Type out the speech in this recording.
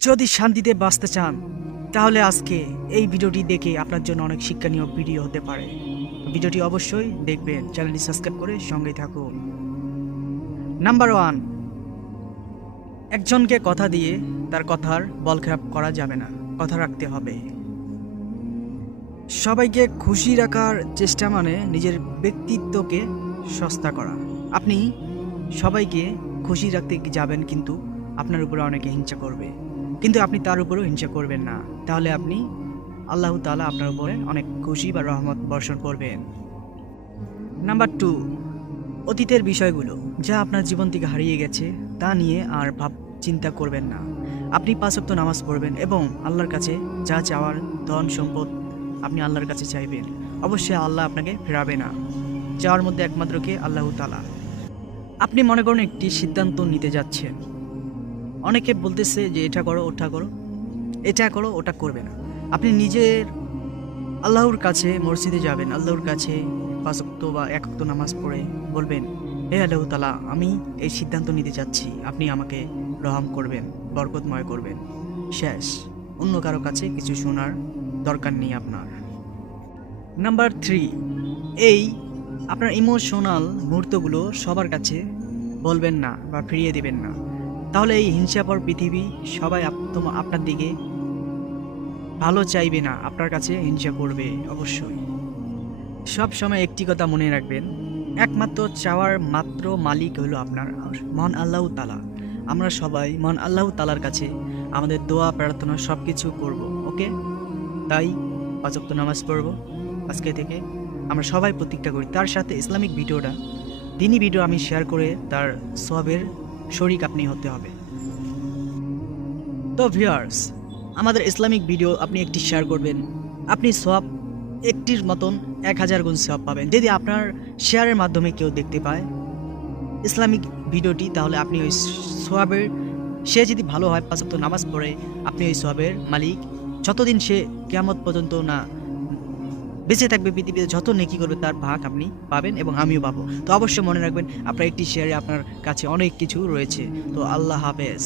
যদি শান্তিতে বাঁচতে চান তাহলে আজকে এই ভিডিওটি দেখে আপনার জন্য অনেক শিক্ষণীয় ভিডিও হতে পারে। ভিডিওটি অবশ্যই দেখবেন, চ্যানেলটি সাবস্ক্রাইব করে সঙ্গেই থাকুন। নাম্বার 1, একজনকে কথা দিয়ে তার কথার বলখেলাপ করা যাবে না, কথা রাখতে হবে। সবাইকে খুশি রাখার চেষ্টা মানে নিজের ব্যক্তিত্বকে সস্তা করা। আপনি সবাইকে খুশি রাখতে যাবেন, কিন্তু আপনার উপরে অনেকে হিংসা করবে, কিন্তু আপনি তার উপরেও হিংসা করবেন না, তাহলে আপনি আল্লাহ তাআলা আপনার উপরে অনেক খুশি বা রহমত বর্ষণ করবেন। নাম্বার 2, অতীতের বিষয়গুলো যা আপনার জীবন থেকে হারিয়ে গেছে তা নিয়ে আর চিন্তা করবেন না। আপনি 5 ওয়াক্ত নামাজ পড়বেন এবং আল্লাহর কাছে যা চাওয়ার ধন সম্পদ আপনি আল্লাহর কাছে চাইবেন। অবশ্যই আল্লাহ আপনাকে ফেরাবে না, চাওয়ার মধ্যে একমাত্র কে আল্লাহ তাআলা। আপনি মনে করুন একটি সিদ্ধান্ত নিতে যাচ্ছেন, অনেকে বলতেছে যে এটা করো ওটা করো, এটা করো ওটা করবে না। আপনি নিজের আল্লাহর কাছে মসজিদে যাবেন, আল্লাহর কাছে 5 ওয়াক্ত বা 1 ওয়াক্ত নামাজ পড়ে বলবেন, হে আল্লাহ তাআলা, আমি এই সিদ্ধান্ত নিতে যাচ্ছি, আপনি আমাকে রহম করবেন, বরকতময় করবেন। শেষ, অন্য কারো কাছে কিছু শোনার দরকার নেই আপনার। নাম্বার 3, এই আপনার ইমোশনাল মুহূর্তগুলো সবার কাছে বলবেন না বা ফিরিয়ে দেবেন না, তাহলে এই হিংসাপর পৃথিবী সবাই আপনার দিকে ভালো চাইবে না, আপনার কাছে হিংসা করবে। অবশ্যই সব সময় একটি কথা মনে রাখবেন, একমাত্র চাওয়ার মাত্র মালিক হলো আপনার মহান আল্লাহ তাআলা। আমরা সবাই মহান আল্লাহ তাআলার কাছে আমাদের দোয়া প্রার্থনা সব কিছু করবো, ওকে? তাই 5 ওয়াক্ত নামাজ পড়বো আজকে থেকে, আমরা সবাই প্রতিজ্ঞা করি। তার সাথে ইসলামিক ভিডিওটা, দিনী ভিডিও আমি শেয়ার করে তার সওয়াবের শরীক আপনি হতে হবে। তো ভিউয়ার্স, আমাদের ইসলামিক ভিডিও আপনি একটি শেয়ার করবেন, আপনি সওয়াব একটির মতন 1000 গুণ সওয়াব পাবেন। যদি আপনার শেয়ারের মাধ্যমে কেউ দেখতে পায় ইসলামিক ভিডিওটি, তাহলে আপনি ওই সওয়াবের, সে যদি ভালো হয় 5 ওয়াক্ত নামাজ পড়ে, আপনি ওই সওয়াবের মালিক। যতদিন সে কিয়ামত পর্যন্ত না বেঁচে থাকবে, পৃথিবীতে যত নেকি করবে তার ভাগ আপনি পাবেন এবং আমিও পাবো। তো অবশ্যই মনে রাখবেন, আপনার একটি শেয়ারে আপনার কাছে অনেক কিছু রয়েছে। তো আল্লাহ হাফেজ।